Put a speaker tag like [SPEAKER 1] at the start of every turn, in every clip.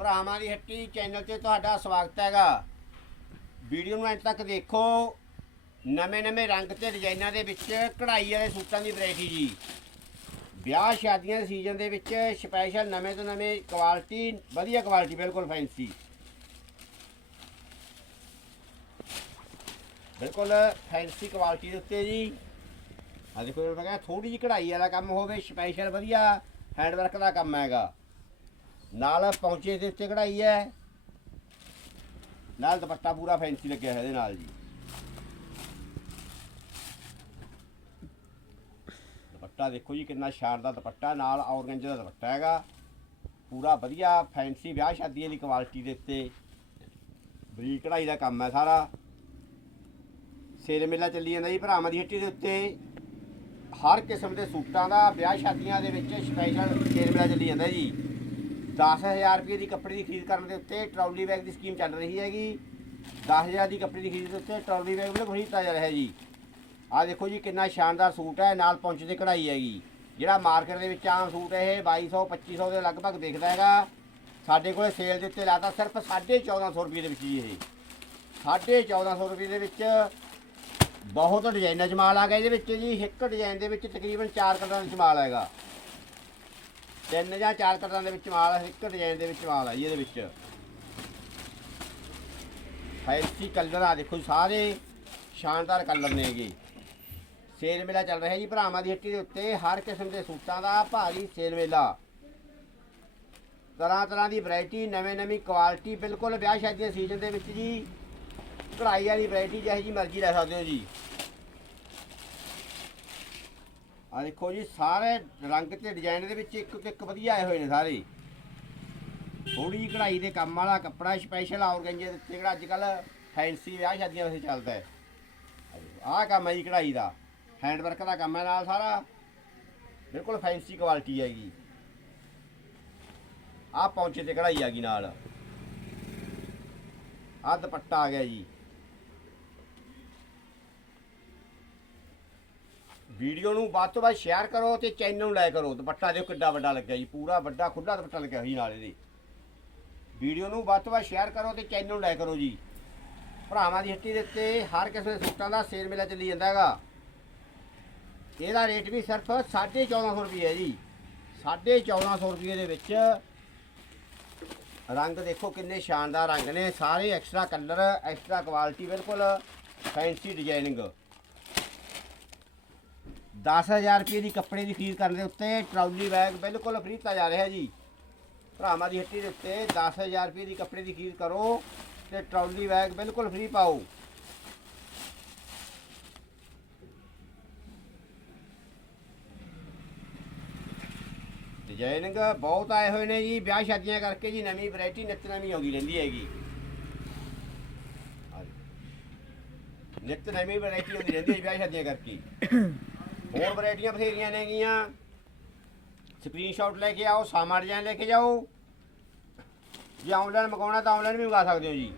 [SPEAKER 1] ਭਰਾਵਾਂ ਦੀ ਹੱਟੀ ਚੈਨਲ ਤੇ ਤੁਹਾਡਾ ਸਵਾਗਤ ਹੈਗਾ। ਵੀਡੀਓ ਨੂੰ ਅੰਤ ਤੱਕ ਦੇਖੋ। ਨਵੇਂ ਨਵੇਂ ਰੰਗ ਤੇ ਡਿਜ਼ਾਈਨਾਂ ਦੇ ਵਿੱਚ ਕਢਾਈ ਵਾਲੇ ਸੂਟਾਂ ਦੀ ਵੈਰਾਈਟੀ ਜੀ। ਵਿਆਹ ਸ਼ਾਦੀਆਂ ਦੇ ਸੀਜ਼ਨ ਦੇ ਵਿੱਚ ਸਪੈਸ਼ਲ ਨਵੇਂ ਤੋਂ ਨਵੇਂ ਕੁਆਲਿਟੀ, ਵਧੀਆ ਕੁਆਲਿਟੀ ਬਿਲਕੁਲ ਫੈਂਸੀ। ਬਿਲਕੁਲ ਫੈਂਸੀ ਕੁਆਲਿਟੀ ਦੇ ਉੱਤੇ ਜੀ। ਆ ਦੇਖੋ, ਮੈਂ ਕਹਿੰਦਾ ਥੋੜੀ ਜਿਹੀ ਕਢਾਈ ਵਾਲਾ ਕੰਮ ਹੋਵੇ, ਸਪੈਸ਼ਲ ਵਧੀਆ ਹੈਂਡ ਵਰਕ ਦਾ ਕੰਮ ਹੈਗਾ। ਨਾਲ ਪੌਂਚੇ ਦੇ ਉੱਤੇ ਕਢਾਈ ਹੈ। ਨਾਲ ਦੁਪੱਟਾ ਪੂਰਾ ਫੈਂਸੀ ਲੱਗਿਆ ਹੈ ਇਹਦੇ ਨਾਲ ਜੀ। ਦੁਪੱਟਾ ਦੇਖੋ ਜੀ ਕਿੰਨਾ ਸ਼ਾਨਦਾਰ ਦੁਪੱਟਾ, ਨਾਲ ਔਰਗੰਜ ਦਾ ਦੁਪੱਟਾ ਹੈਗਾ। ਪੂਰਾ ਵਧੀਆ ਫੈਂਸੀ ਵਿਆਹ ਸ਼ਾਦੀਆਂ ਦੀ ਕੁਆਲਿਟੀ ਦੇ ਉੱਤੇ। ਬਰੀਕ ਕਢਾਈ ਦਾ ਕੰਮ ਹੈ ਸਾਰਾ। ਸੇਲ ਮੇਲਾ ਚੱਲੀ ਜਾਂਦਾ ਜੀ ਭਰਾਵਾਂ ਦੀ ਹੱਟੀ ਦੇ ਉੱਤੇ। ਹਰ ਕਿਸਮ ਦੇ ਸੂਟਾਂ ਦਾ ਵਿਆਹ ਸ਼ਾਦੀਆਂ ਦੇ ਵਿੱਚ ਸਪੈਸ਼ਲ ਸੇਲ ਮੇਲਾ ਚੱਲੀ ਜਾਂਦਾ ਜੀ। 10000 ਰੁਪਏ ਦੀ ਕੱਪੜੇ ਦੀ ਖਰੀਦ ਕਰਨ ਦੇ ਉੱਤੇ ਟਰਾਲੀ ਬੈਗ ਦੀ ਸਕੀਮ ਚੱਲ ਰਹੀ ਹੈਗੀ। 10000 ਦੀ ਕੱਪੜੇ ਦੀ ਖਰੀਦ ਦੇ ਉੱਤੇ ਟਰਾਲੀ ਬੈਗ ਵੀ ਖਰੀਦਤਾ ਜਾ ਰਿਹਾ ਜੀ। ਆਹ ਦੇਖੋ ਜੀ ਕਿੰਨਾ ਸ਼ਾਨਦਾਰ ਸੂਟ ਹੈ, ਨਾਲ ਪੌਂਚ ਤੇ ਕਢਾਈ ਹੈਗੀ। ਜਿਹੜਾ ਮਾਰਕੀਟ ਦੇ ਵਿੱਚ ਆਮ ਸੂਟ ਹੈ, ਇਹ 2200 2500 ਦੇ ਲਗਭਗ ਦੇਖਦਾ ਹੈਗਾ। ਸਾਡੇ ਕੋਲੇ ਸੇਲ ਦੇ ਉੱਤੇ ਲਾਤਾ ਸਿਰਫ 1450 ਰੁਪਏ ਦੇ ਵਿੱਚ ਜੀ ਇਹ। 1450 ਰੁਪਏ ਦੇ ਵਿੱਚ ਬਹੁਤ ਡਿਜ਼ਾਈਨਾਂ ਚ ਮਾਲ ਆ ਗਿਆ। ਇਹਦੇ ਵਿੱਚ ਜੀ ਇੱਕ ਡਿਜ਼ਾਈਨ ਦੇ ਵਿੱਚ ਤਕਰੀਬਨ 4 ਕਲਰਾਂ ਦਾ ਮਾਲ ਆਏਗਾ ਤਿੰਨ ਜਾਂ ਚਾਰ ਕਲਰਾਂ ਦੇ ਵਿੱਚ ਮਾਲ ਹੈ ਇੱਕ ਡਿਜ਼ਾਈਨ ਦੇ ਵਿੱਚ ਮਾਲ ਹੈ ਜੀ ਇਹਦੇ ਵਿੱਚ। ਫੈਂਸੀ ਕਲਰ ਆ, ਦੇਖੋ ਸਾਰੇ ਸ਼ਾਨਦਾਰ ਕਲਰ ਨੇਗੇ ਸੇਲ ਮੇਲਾ ਚੱਲ ਰਿਹਾ ਜੀ ਭਰਾਵਾਂ ਦੀ ਹੱਟੀ ਦੇ ਉੱਤੇ, ਹਰ ਕਿਸਮ ਦੇ ਸੂਟਾਂ ਦਾ ਭਾਰੀ ਸੇਲ ਮੇਲਾ। ਤਰ੍ਹਾਂ ਤਰ੍ਹਾਂ ਦੀ ਵੈਰਾਈਟੀ ਨਵੇਂ ਨਵੀਂ ਕੁਆਲਿਟੀ ਬਿਲਕੁਲ ਵਿਆਹ ਸ਼ਾਦੀ ਦੇ ਸੀਜ਼ਨ ਦੇ ਵਿੱਚ ਜੀ। ਕਢਾਈ ਵਾਲੀ ਵੈਰਾਈਟੀ ਜਿਹੀ ਜੀ ਮਰਜ਼ੀ ਲੈ ਸਕਦੇ ਹੋ ਜੀ। ਆ ਦੇਖੋ ਜੀ, ਸਾਰੇ ਰੰਗ ਤੇ ਡਿਜ਼ਾਈਨ ਦੇ ਵਿੱਚ ਇੱਕ ਇੱਕ ਵਧੀਆ ਆਏ ਹੋਏ ਨੇ ਸਾਰੇ। ਥੋੜੀ ਜਿਹੀ ਕਢਾਈ ਦੇ ਕੰਮ ਵਾਲਾ ਕੱਪੜਾ ਸਪੈਸ਼ਲ ਔਰਗੰਜੇ ਦੇ ਜਿਹੜਾ ਅੱਜ ਕੱਲ ਫੈਂਸੀ ਵਿਆਹ ਸ਼ਾਦੀਆਂ ਵਿੱਚ ਚੱਲਦਾ ਹੈ। ਆਹ ਕੰਮ ਹੈ ਜੀ ਕਢਾਈ ਦਾ। ਹੈਂਡ ਵਰਕ ਦਾ ਕੰਮ ਹੈ ਨਾਲ ਸਾਰਾ। ਬਿਲਕੁਲ ਫੈਂਸੀ ਕੁਆਲਿਟੀ ਹੈਗੀ ਆਹ ਪੌਂਚੇ ਤੇ ਕਢਾਈ ਆ ਗਈ ਨਾਲ। ਆਹ ਦੁਪੱਟਾ ਆ ਗਿਆ ਜੀ। ਵੀਡੀਓ ਨੂੰ ਵੱਧ ਤੋਂ ਵੱਧ ਸ਼ੇਅਰ ਕਰੋ ਤੇ ਚੈਨਲ ਨੂੰ ਲਾਇਕ ਕਰੋ। ਦੁਪੱਟਾ ਦੇਖੋ ਕਿੱਡਾ ਵੱਡਾ ਲੱਗਿਆ ਜੀ, ਪੂਰਾ ਵੱਡਾ ਖੁੱਲਾ ਦੁਪੱਟਾ ਲੱਗਿਆ ਜੀ ਨਾਲ ਇਹਦੇ। ਵੀਡੀਓ ਨੂੰ ਵੱਧ ਤੋਂ ਵੱਧ ਸ਼ੇਅਰ ਕਰੋ ਤੇ ਚੈਨਲ ਨੂੰ ਲਾਇਕ ਕਰੋ ਜੀ। ਭਰਾਵਾਂ ਦੀ ਹੱਟੀ ਦੇ ਉੱਤੇ ਹਰ ਕਿਸੇ ਦੇ ਸੂਟਾਂ ਦਾ ਸੇਲ ਮੇਲਾ ਚੱਲੀ ਜਾਂਦਾ ਹੈਗਾ। ਇਹਦਾ ਰੇਟ ਵੀ ਸਿਰਫ 1450 ਰੁਪਏ ਹੈ ਜੀ। 1450 ਰੁਪਏ ਦੇ ਵਿੱਚ ਰੰਗ ਦੇਖੋ ਕਿੰਨੇ ਸ਼ਾਨਦਾਰ ਰੰਗ ਨੇ। ਸਾਰੇ ਐਕਸਟਰਾ ਕਲਰ ਐਕਸਟਰਾ ਕੁਆਲਿਟੀ ਬਿਲਕੁਲ ਫੈਂਸੀ ਡਿਜ਼ਾਈਨਿੰਗ 10000 ਰੁਪਏ ਦੀ ਕੱਪੜੇ ਦੀ ਖਰੀਦ ਕਰਨ ਦੇ ਉੱਤੇ ਟਰਾਲੀ ਬੈਗ ਬਿਲਕੁਲ ਫ੍ਰੀ ਦਿੱਤਾ ਜਾ ਰਿਹਾ ਜੀ। ਭਰਾਵਾਂ ਦੀ ਹੱਟੀ ਦੇ ਉੱਤੇ 10000 ਰੁਪਏ ਦੀ ਕੱਪੜੇ ਦੀ ਖਰੀਦ ਕਰੋ ਤੇ ਟਰਾਲੀ ਬੈਗ ਬਿਲਕੁਲ ਫ੍ਰੀ ਪਾਓ। ਡਿਜ਼ਾਈਨਿੰਗ ਬਹੁਤ ਆਏ ਹੋਏ ਨੇ ਜੀ, ਵਿਆਹ ਸ਼ਾਦੀਆਂ ਕਰਕੇ ਜੀ ਨਵੀਂ ਵੈਰਾਈਟੀ ਨਿੱਤ ਨਵੀਂ ਆਉਂਦੀ ਰਹਿੰਦੀ ਹੈਗੀ। ਆ ਨਿੱਤ ਨਵੀਂ ਵੈਰਾਈਟੀ ਆਉਂਦੀ ਰਹਿੰਦੀ ਹੈ ਵਿਆਹ ਸ਼ਾਦੀਆਂ ਕਰਕੇ। ਹੋਰ ਵੈਰਾਈਟੀਆਂ ਬਥੇਰੀਆਂ ਨੇਗੀਆਂ। ਸਕਰੀਨਸ਼ਾਟ ਲੈ ਕੇ ਆਓ ਸਾਮਾ ਡਿਜ਼ਾਈਨ ਲੈ ਕੇ ਜਾਓ। ਜੇ ਆਨਲਾਈਨ ਮੰਗਾਉਣਾ ਤਾਂ ਆਨਲਾਈਨ ਵੀ ਮੰਗਾ ਸਕਦੇ ਹੋ ਜੀ।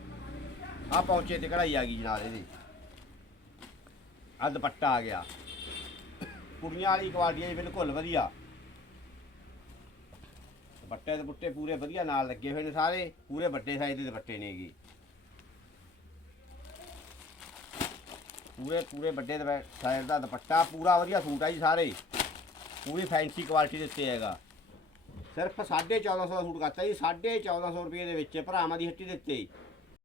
[SPEAKER 1] ਆਹ ਪਹੁੰਚੇ ਤੇ ਕਢਾਈ ਆ ਗਈ ਜਨਾਬ ਇਹਦੀ। ਆ ਦੁਪੱਟਾ ਆ ਗਿਆ। ਕੁੜੀਆਂ ਵਾਲੀ ਕੁਆਲਿਟੀ ਹੈ ਬਿਲਕੁਲ ਵਧੀਆ। ਦੁਪੱਟੇ ਦੇ ਬੁੱਟੇ ਪੂਰੇ ਵਧੀਆ ਨਾਲ ਲੱਗੇ ਹੋਏ ਨੇ ਸਾਰੇ, ਪੂਰੇ ਵੱਡੇ ਸਾਈਜ਼ ਦੇ ਦੁਪੱਟੇ ਨੇਗੇ ਪੂਰੇ ਪੂਰੇ ਵੱਡੇ ਸਾਈਡ ਦਾ ਦੁਪੱਟਾ, ਪੂਰਾ ਵਧੀਆ ਸੂਟ ਆ ਜੀ ਸਾਰੇ। ਪੂਰੀ ਫੈਂਸੀ ਕੁਆਲਿਟੀ ਦੇ ਉੱਤੇ ਹੈਗਾ। ਸਿਰਫ 1450 ਦਾ ਸੂਟ ਕਰਤਾ ਜੀ 1450 ਰੁਪਏ ਦੇ ਵਿੱਚ ਭਰਾਵਾਂ ਦੀ ਹੱਟੀ ਦੇ ਉੱਤੇ।